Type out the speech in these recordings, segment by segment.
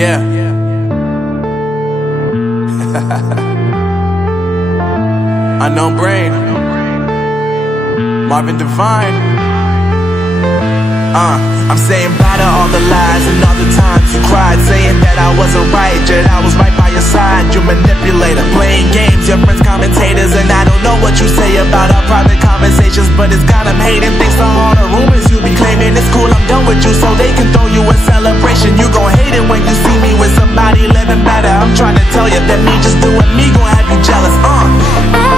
Yeah. Unknown Brain, Marvin Devine. I'm saying bye to all the lies and all the times you cried, saying that I wasn't right, yet I was right by your side. You manipulator, playing games, your friends commentators, and I don't know what you say about our private conversations, but it's got them hating. Thanks to all the rumors you be claiming, it's cool, I'm done with you, so they can throw you a celebration. You gon' hate it when you see me with somebody living better. I'm trying to tell you that me just doing me gon' have you jealous. I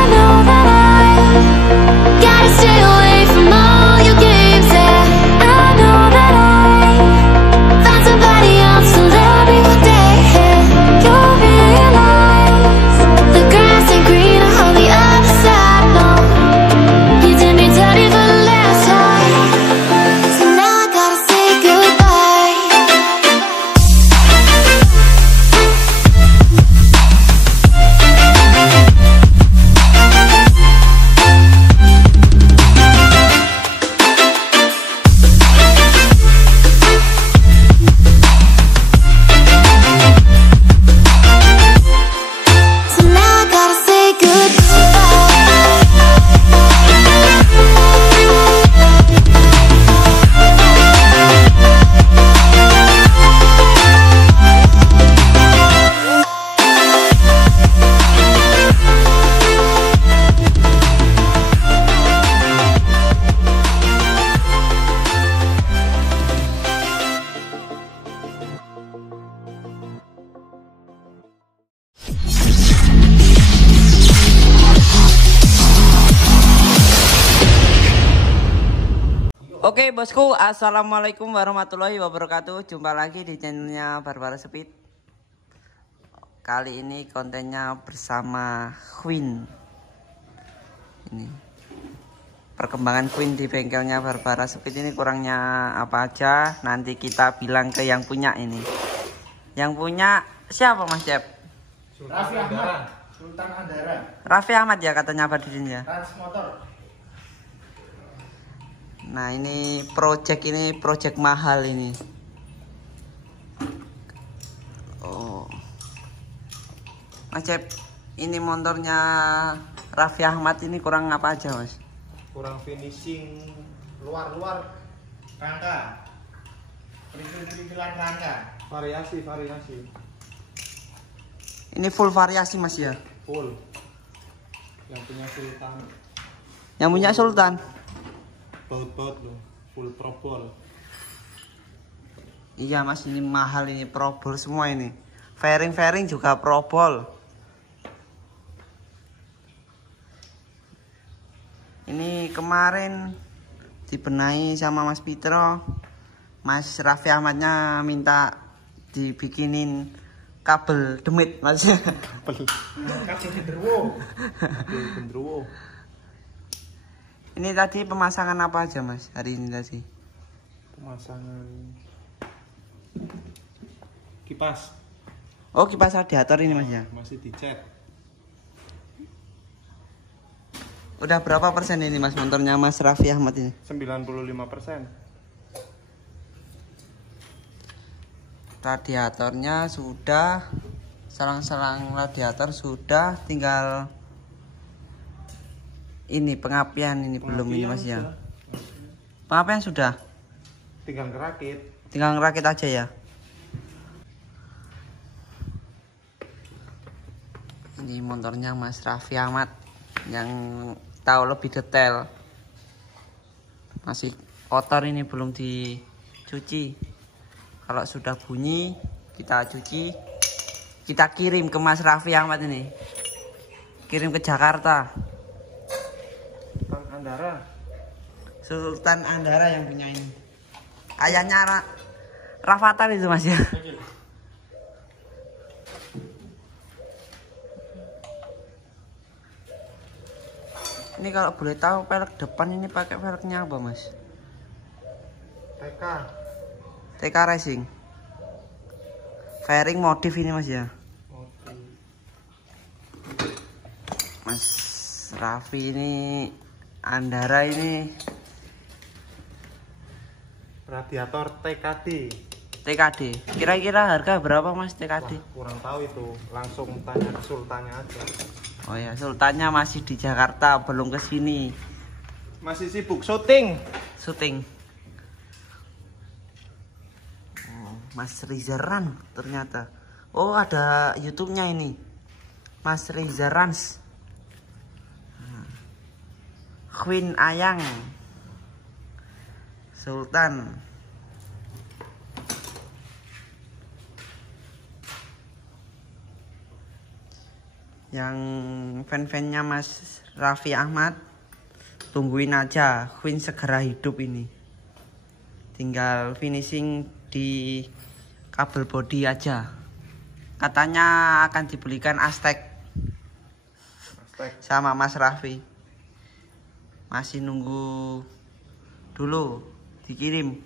know that I gotta stay away from all your games, yeah. I know that I found somebody else to love me one day, yeah. You'll realize the grass ain't greener on the other side, no. You did me dirty for the last time, so now I gotta say goodbye. So now I gotta say Oke bosku, assalamualaikum warahmatullahi wabarakatuh. Jumpa lagi di channelnya Barbara Speed. Kali ini kontennya bersama Queen. Ini perkembangan Queen di bengkelnya Barbara Speed ini kurangnya apa aja. Nanti kita bilang ke yang punya ini. Yang punya siapa Mas Cep? Raffi Ahmad, Sultan Andara, Raffi Ahmad ya katanya Bardin ya. Transmotor. Nah ini project mahal ini. Oh, Mas Cep, ini motornya Raffi Ahmad ini kurang apa aja Mas? Kurang finishing luar rangka, perintilan rangka, variasi. Ini full variasi Mas ya? Full. Yang punya Sultan. Yang punya Sultan? Baut loh, full probol. Iya Mas, ini mahal ini, probol semua ini. Fairing juga probol. Ini kemarin dibenahi sama Mas Pitro. Mas Raffi Ahmadnya minta dibikinin kabel demit Mas. Kabel genderuwo. Ini tadi pemasangan apa aja Mas hari ini tadi? Pemasangan kipas. Oh kipas radiator ini Mas ya? Masih dicat. Udah berapa persen ini Mas motornya Mas Raffi Ahmad ini? 95%. Radiatornya sudah, selang-selang radiator sudah, tinggal ini pengapian ini belum ini Mas ya. Pengapian sudah. Tinggal ngerakit. Tinggal ngerakit aja ya. Ini motornya Mas Raffi Ahmad yang tahu lebih detail. Masih kotor ini belum dicuci. Kalau sudah bunyi kita cuci, kita kirim ke Mas Raffi Ahmad ini. Kirim ke Jakarta. Sultan Andara yang punya ini. Ayahnya Rafathar itu Mas ya. Ini kalau boleh tahu pelek depan ini pakai peleknya apa Mas? TK Racing. Fairing modif ini Mas ya. Mas Raffi ini Andara ini Radiator TKD. TKD. Kira-kira harga berapa mas TKD? Wah, kurang tahu itu, langsung tanya ke sultannya aja. Oh ya, sultannya masih di Jakarta, belum ke sini. Masih sibuk syuting. Syuting. Oh, Mas Rizaran ternyata. Oh, ada YouTube-nya ini. Mas Rizarans. Queen Ayang. Sultan. Yang fan-fannya Mas Raffi Ahmad, tungguin aja Queen segera hidup ini. Tinggal finishing di kabel body aja. Katanya akan dibelikan Aztec sama Mas Raffi. Masih nunggu dulu dikirim.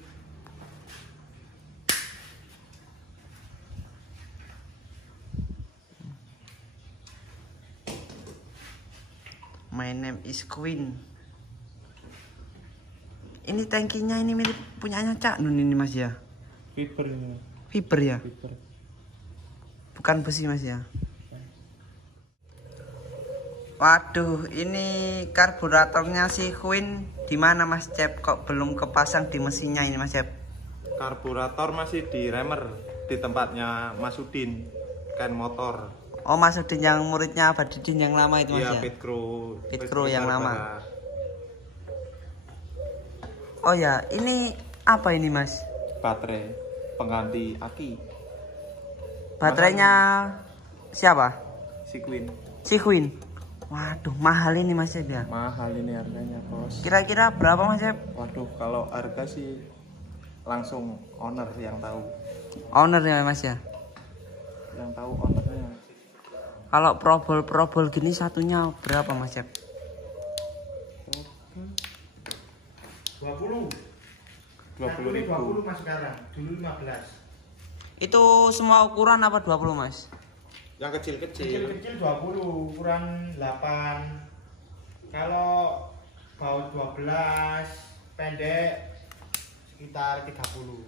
My name is Queen. Ini tangkinya ini mirip punyanya Cak Nun ini mas ya. Fiber ini. Fiber ya. Fiber. Bukan besi mas ya. Waduh, ini karburatornya si Queen di mana mas Cep? Kok belum kepasang di mesinnya ini mas Cep? Karburator masih di remer di tempatnya Mas Udin, kan motor. Oh Mas Udin yang muridnya Abadidin yang lama itu mas Iya, ya? Pitcrew yang Barbara. lama. Oh ya, ini apa ini mas? Baterai pengganti aki. Baterainya siapa? Si Queen. Si Queen. Waduh, mahal ini mas Cep ya? Mahal ini harganya, Bos. Kira-kira berapa mas Cep? Waduh, kalau harga sih langsung owner yang tahu. Owner ya mas ya? Yang tahu ownernya. Kalau probol gini satunya berapa mas Cep? 20.000 mas sekarang, dulu 15. Itu semua ukuran apa 20 mas? Yang kecil-kecil. Kecil-kecil 20, ukuran 8. Kalau baut 12, pendek sekitar 30.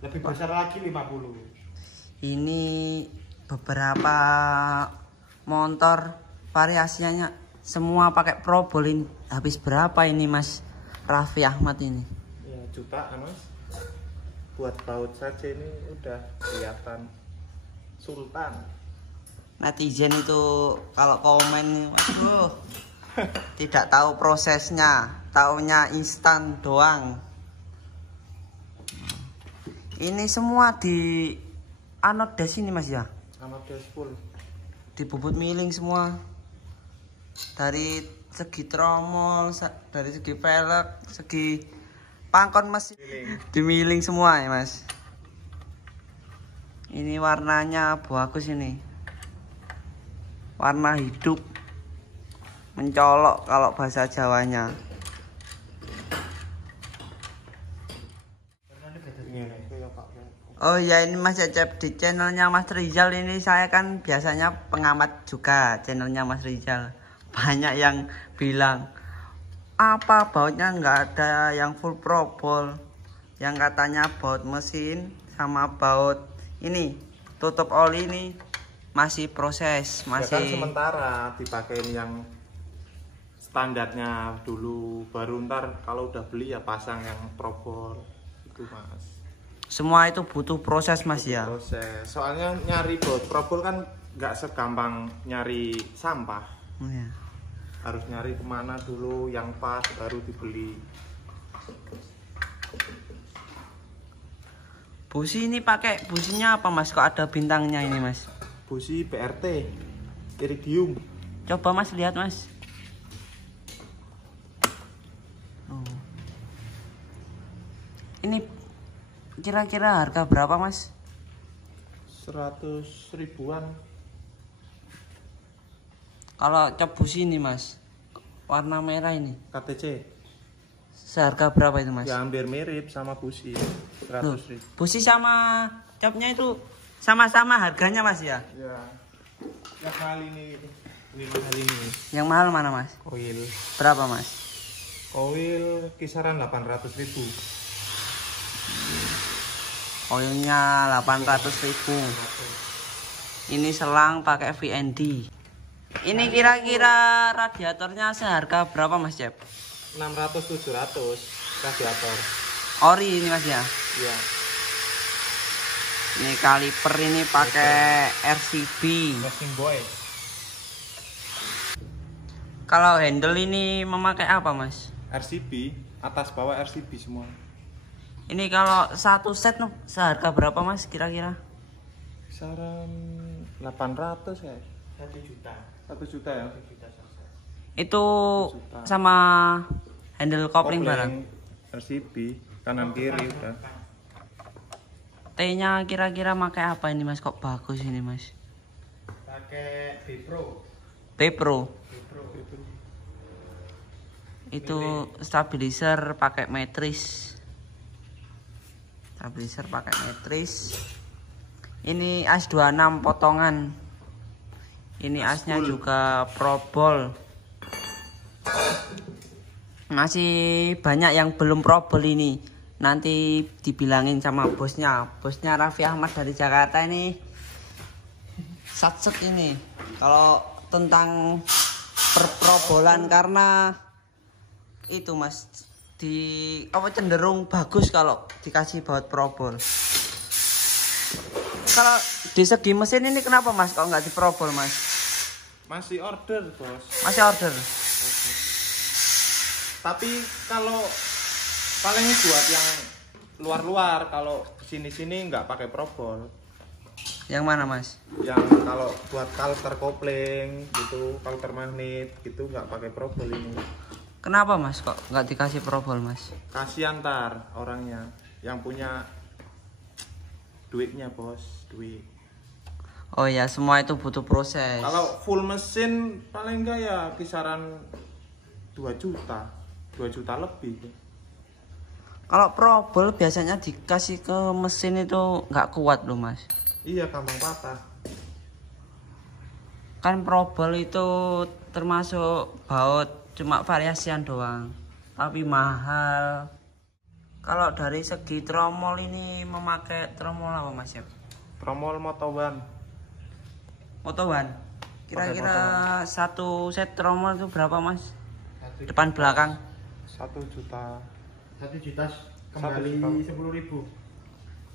Lebih besar lagi 50. Ini beberapa motor variasinya semua pakai probol ini. Habis berapa ini mas Raffi Ahmad ini? Ya, jutaan mas. Buat baut saja ini udah kelihatan sultan. Netizen itu kalau komen, waduh, tidak tahu prosesnya, taunya instan doang. Ini semua di anodes ini mas ya? Anodes full. Di bubut miling semua. Dari segi tromol, dari segi velg, segi pangkon mesin dimiling semua ya mas. Ini warnanya bagus ini, warna hidup, mencolok kalau bahasa Jawanya. Oh ya, ini Mas Cecep, di channelnya Mas Rizal ini saya kan biasanya pengamat juga channelnya Mas Rizal. Banyak yang bilang apa bautnya nggak ada yang full probol, yang katanya baut mesin sama baut ini tutup oli ini masih proses, Ya kan masih sementara dipakein yang standarnya dulu, baru ntar kalau udah beli ya pasang yang probol itu mas. semua itu butuh proses mas ya. Proses. Soalnya nyari baut probol kan nggak segampang nyari sampah. Oh, ya. Harus nyari kemana dulu yang pas baru dibeli. Busi ini pakai businya apa mas? Kok ada bintangnya ini mas? Busi BRT Iridium. Coba mas lihat mas. Oh. Ini kira-kira harga berapa mas? 100 ribuan. Kalau cap busi ini mas, warna merah ini, KTC. seharga berapa itu mas? Ya hampir mirip sama busi. 100 ribu. Busi sama capnya itu sama-sama harganya mas ya? Ya. Yang mahal ini. Ini mahal ini. Yang mahal mana mas? Koil. Berapa mas? Koil kisaran 800 ribu. Oilnya 800.000. Ini selang pakai VND. Ini kira-kira radiatornya seharga berapa Mas Cep? 600-700 radiator. Ori ini Mas ya. Iya. Ini kaliper ini pakai RCB. Racing boy. Kalau handle ini memakai apa Mas? RCB, atas bawah RCB semua. Ini kalau satu set seharga berapa Mas kira-kira? Kisaran 800 ya. 1 juta. 1 juta ya. 1 juta selesai. Itu sama handle kopling barang. RCB kanan kiri udah. T-nya kira-kira pakai apa ini Mas? Kok bagus ini Mas? Pakai B-Pro. B-Pro. B-Pro. Itu stabilizer pakai matriz. Stabilizer pakai matriz. Ini as 26 potongan. Ini asnya juga probol. Masih banyak yang belum probol ini. Nanti dibilangin sama bosnya. Bosnya Raffi Ahmad dari Jakarta ini satset ini. Kalau tentang perprobolan, karena itu Mas cenderung bagus kalau dikasih baut probol. Kalau di segi mesin ini kenapa Mas kok nggak diprobol Mas? Masih order, Bos. Masih order. Tapi kalau paling buat yang luar-luar, kalau sini-sini nggak pakai probol. Yang mana Mas? Yang kalau buat kalter kopling gitu, kalter magnet gitu nggak pakai probol ini. Kenapa Mas kok nggak dikasih probol Mas? Kasihan ntar orangnya yang punya duitnya Bos, duit. Oh ya, semua itu butuh proses. Kalau full mesin paling enggak ya kisaran 2 juta. 2 juta lebih. Kalau probol biasanya dikasih ke mesin itu nggak kuat loh Mas. Iya, gampang patah. Kan probol itu termasuk baut cuma variasian doang, tapi mahal. Kalau dari segi tromol ini memakai tromol apa Mas ya? Tromol Motoban. Motoban. Kira-kira satu set tromol itu berapa Mas? 1 Depan belakang? 1 juta. 1 juta kembali 10.000.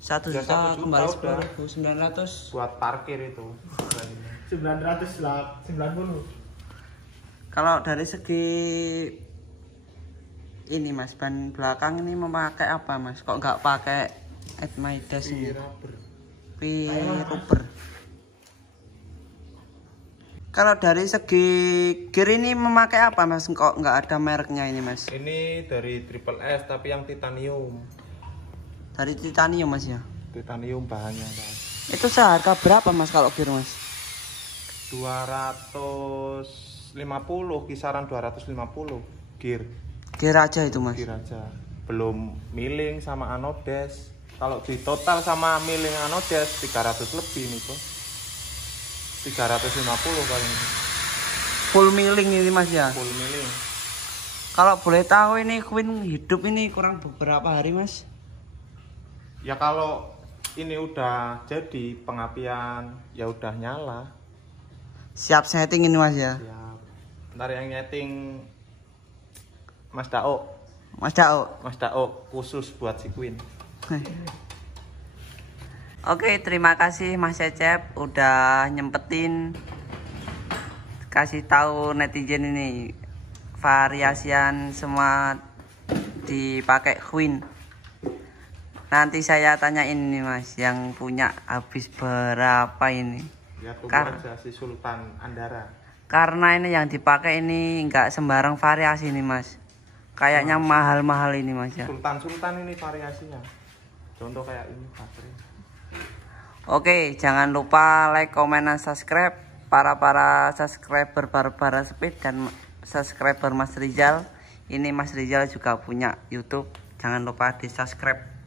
1 Ya, juta 1 juta kembali udah. 10.900. Buat parkir itu. 990. Kalau dari segi ini Mas, ban belakang ini memakai apa Mas? Kok nggak pakai Midas ini? Rubber. Kalau dari segi gear ini memakai apa Mas? Kok nggak ada mereknya ini Mas? Ini dari Triple S tapi yang titanium. Dari titanium Mas ya? Titanium bahannya, Mas. Itu seharga berapa Mas kalau gear Mas? 250, kisaran 250 gear. Gear aja itu Mas? Gear aja. Belum milling sama anodes. Kalau di total sama milling anodes 300 lebih nih Bos. 350 paling. Full milling ini Mas ya? Full milling. Kalau boleh tahu ini Queen hidup ini kurang beberapa hari Mas? Ya kalau ini udah jadi pengapian ya udah nyala. Siap setting ini Mas ya? Ya. Ntar yang nyeting Mas Dao. Mas Dao. Mas Dao khusus buat si Queen. Oke, terima kasih Mas Cecep udah nyempetin kasih tahu netizen ini variasian semua dipakai Queen. Nanti saya tanyain nih Mas, yang punya habis berapa ini? Ya tunggu aja si Sultan Andara. Karena ini yang dipakai ini nggak sembarang variasi nih Mas. Kayaknya mahal-mahal ini Mas ya. Sultan ini variasinya. Contoh kayak ini baterai. Oke, jangan lupa like, comment, dan subscribe. Para subscriber Barbara Speed dan subscriber Mas Rizal. Ini Mas Rizal juga punya YouTube. Jangan lupa di subscribe.